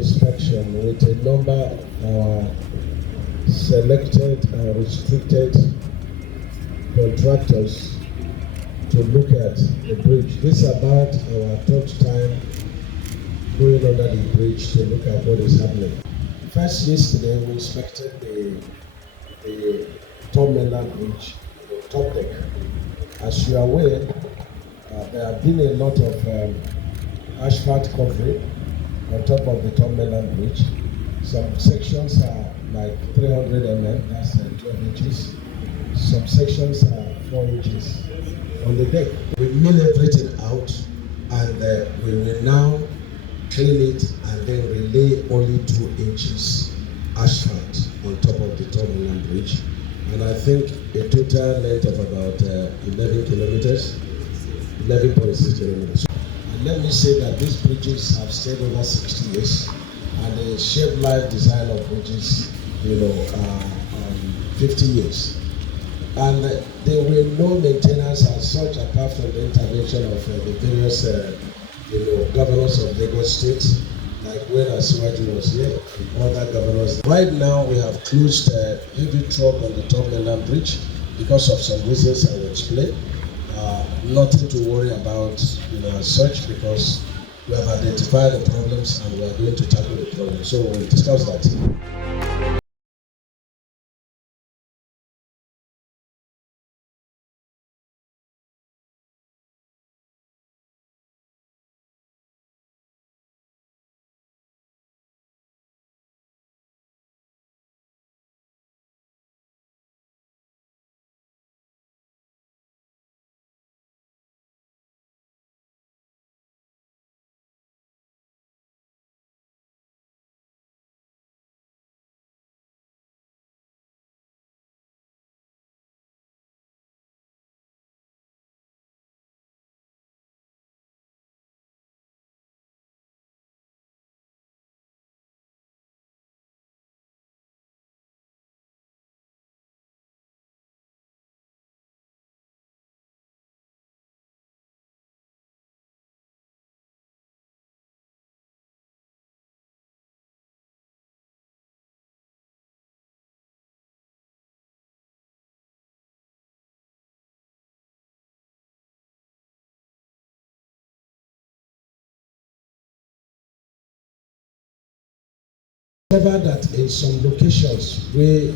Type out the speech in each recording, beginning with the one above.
inspection with a number of our selected and restricted contractors to look at the bridge. This is about our third time going under the bridge to look at what is happening. First, yesterday we inspected the top mainland bridge, the top deck. As you are aware, there have been a lot of asphalt covering on top of the top mainland bridge. Some sections are like 300 mm, that's 12 inches. Some sections are 4 inches. On the deck, we mill everything out and we will now clean it and then relay only 2 inches asphalt on top of the top mainland bridge. And I think a total length of about 11 kilometers, 11.6 kilometers. And let me say that these bridges have stayed over 60 years, and the shape life design of bridges, are 50 years. And there were no maintenance as such apart from the intervention of the various governors of Lagos State, like when Asiwaju was here, and other governors. Right now we have closed a heavy truck on the top mainland bridge because of some reasons I will explain. Nothing to worry about as such, because we have identified the problems and we are going to tackle the problems. So we'll discuss that. Discovered that in some locations where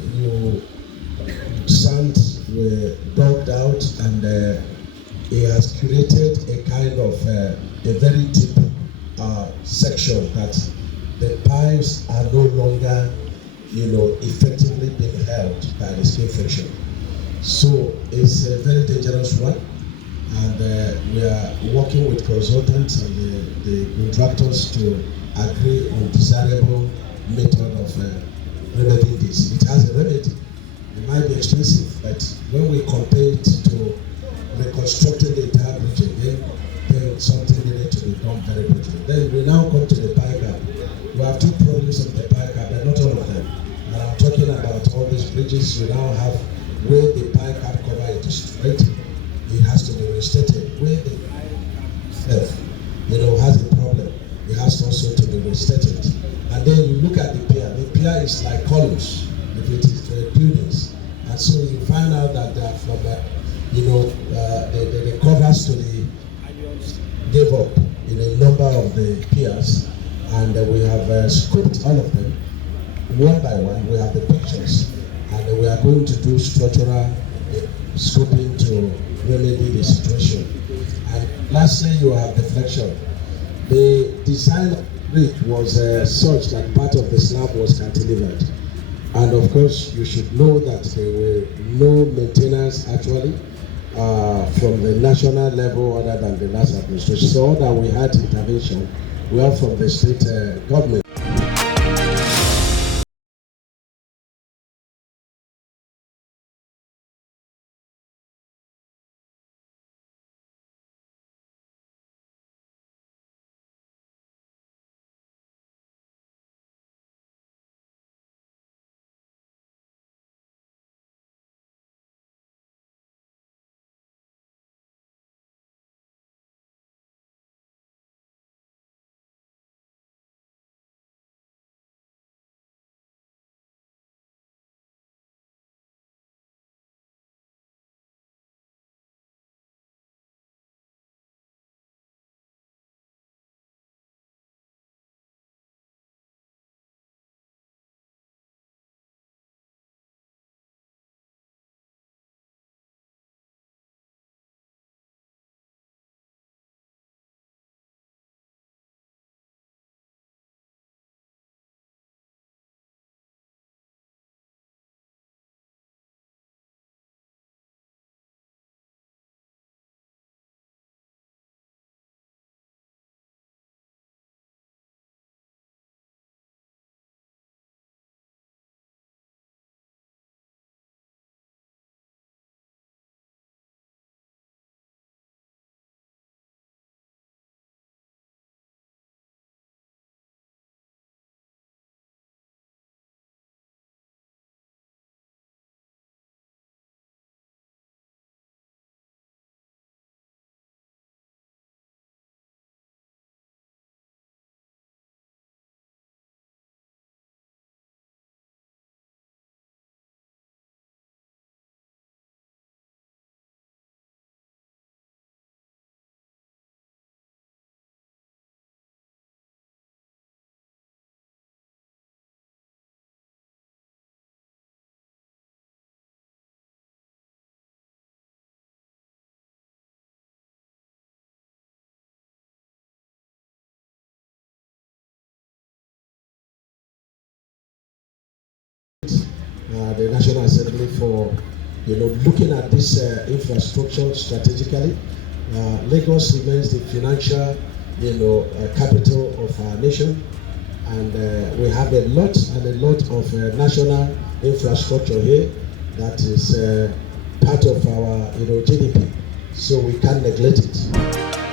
sand were dug out, and it has created a kind of a very deep section that the pipes are no longer effectively being held by the skin friction. So it's a very dangerous one, and we are working with consultants and the contractors to agree on desirable method of remedying this. It has a remedy. It might be expensive, but when we compare it to reconstructing the entire bridge again, then something needed to be done very quickly. Then we now come to the pie gap. We have 2 problems of the pie gap, but not all of them. And I'm talking about all these bridges. You now have where the pie gap cover is straight, it has to be restated. Where the has a problem, it has also to be restated. And then you look at the pier. The pier is like columns, if it is buildings. And so you find out that from the covers to the gave up in a number of the piers, and we have scoped all of them one by one. We have the pictures, and we are going to do structural scoping to remedy the situation. And lastly, you have deflection. The design of the bridge was such that part of the slab was cantilevered. And of course, you should know that there were no maintenance actually from the national level other than the last administration. So all that we had intervention, we have from the state government. the National Assembly for looking at this infrastructure strategically. Lagos remains the financial capital of our nation, and we have a lot of national infrastructure here that is part of our GDP, so we can't neglect it.